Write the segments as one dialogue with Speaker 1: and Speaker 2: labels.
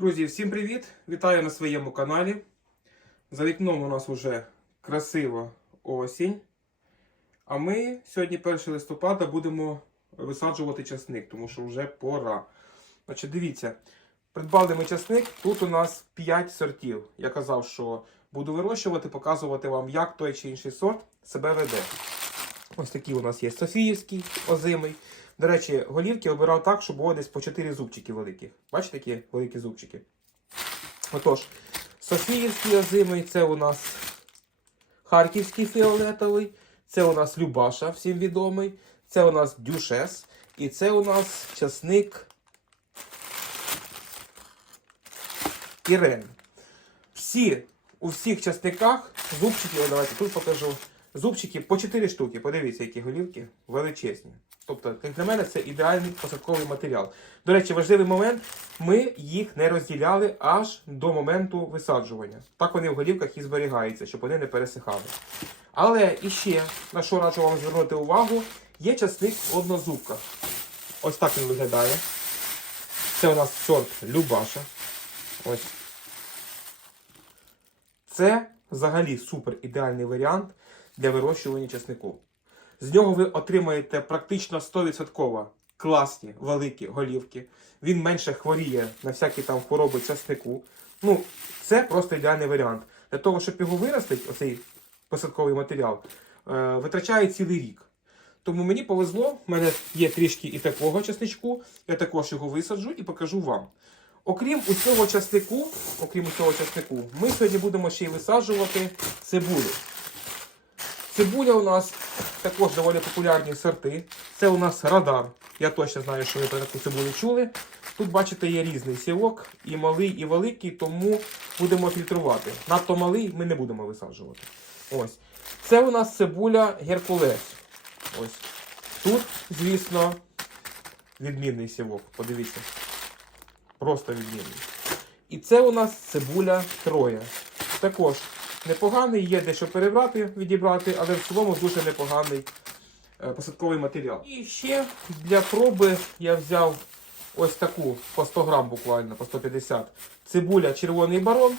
Speaker 1: Друзі, всім привіт! Вітаю на своєму каналі. За вікном у нас уже красива осінь. А ми сьогодні 1 листопада будемо висаджувати часник, тому що вже пора. Значить, дивіться, придбали ми часник. Тут у нас 5 сортів. Я казав, що буду вирощувати, показувати вам, як той чи інший сорт себе веде. Ось такий у нас є Софіївський, озимий. До речі, голівки обирав так, щоб було десь по 4 зубчики великих. Бачите, які великі зубчики? Отож, Софіївський озимий, це у нас Харківський фіолетовий, це у нас Любаша, всім відомий, це у нас Дюшес, і це у нас часник Ірен. Всі, у всіх часниках зубчики, давайте тут покажу. Зубчики по 4 штуки. Подивіться, які голівки величезні. Тобто, для мене, це ідеальний посадковий матеріал. До речі, важливий момент: ми їх не розділяли аж до моменту висаджування. Так вони в голівках і зберігаються, щоб вони не пересихали. Але іще, на що раджу вам звернути увагу, є часник однозубка. Ось так він виглядає. Це у нас сорт Любаша. Ось. Це взагалі супер ідеальний варіант для вирощування часнику. З нього ви отримаєте практично 100% класні великі голівки. Він менше хворіє на всякі там хвороби часнику. Ну, це просто ідеальний варіант. Для того, щоб його виростити, оцей посадковий матеріал, е, витрачає цілий рік. Тому мені повезло, в мене є трішки і такого часничку, я також його висаджу і покажу вам. Окрім усього часнику, окрім усього часнику, ми сьогодні будемо ще й висаджувати цибулю. Цибуля у нас також доволі популярні сорти. Це у нас радар. Я точно знаю, що ви про таку цибулю чули. Тут, бачите, є різний сівок, і малий, і великий, тому будемо фільтрувати. Надто малий ми не будемо висаджувати. Ось. Це у нас цибуля Геркулес. Ось. Тут, звісно, відмінний сівок. Подивіться. Просто відмінний. І це у нас цибуля Троя. Також непоганий, є дещо перебрати, відібрати, але в цілому дуже непоганий е, посадковий матеріал. І ще для проби я взяв ось таку по 100 грам буквально, по 150. Цибуля червоний барон.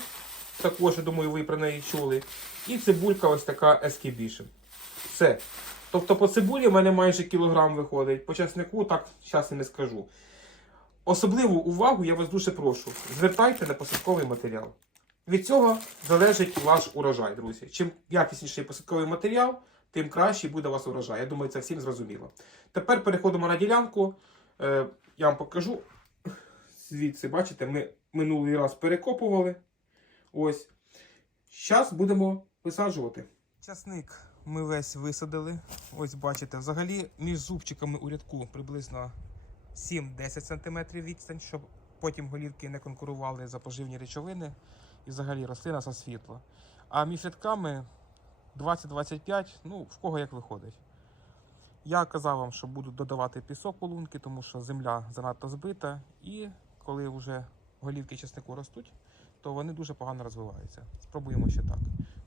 Speaker 1: Також, я думаю, ви про неї чули. І цибулька ось така Eskibation. Все. Тобто по цибулі в мене майже кілограм виходить. По часнику так зараз і не скажу. Особливу увагу я вас дуже прошу. Звертайте на посадковий матеріал. Від цього залежить ваш урожай, друзі. Чим якісніший посадковий матеріал, тим кращий буде у вас урожай. Я думаю, це всім зрозуміло. Тепер переходимо на ділянку. Е, я вам покажу. Звідси, бачите, ми минулий раз перекопували. Ось. Зараз будемо висаджувати. Часник ми весь висадили. Ось бачите, взагалі між зубчиками у рядку приблизно 7-10 см відстань, щоб потім голівки не конкурували за поживні речовини і взагалі рослина за світло. А між рядками 20-25, ну, в кого як виходить. Я казав вам, що буду додавати пісок у лунки, тому що земля занадто збита, і коли вже голівки часнику ростуть, то вони дуже погано розвиваються. Спробуємо ще так.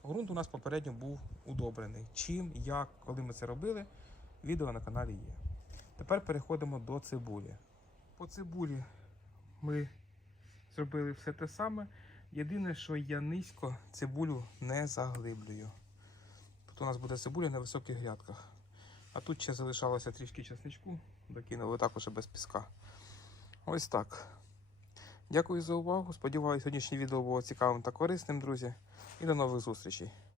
Speaker 1: Грунт у нас попередньо був удобрений. Чим, як, коли ми це робили, відео на каналі є. Тепер переходимо до цибулі. По цибулі ми зробили все те саме. Єдине, що я низько цибулю не заглиблюю. Тут у нас буде цибуля на високих грядках. А тут ще залишалося трішки часничку, докинули також без піска. Ось так. Дякую за увагу. Сподіваюся, сьогоднішнє відео було цікавим та корисним, друзі. І до нових зустрічей.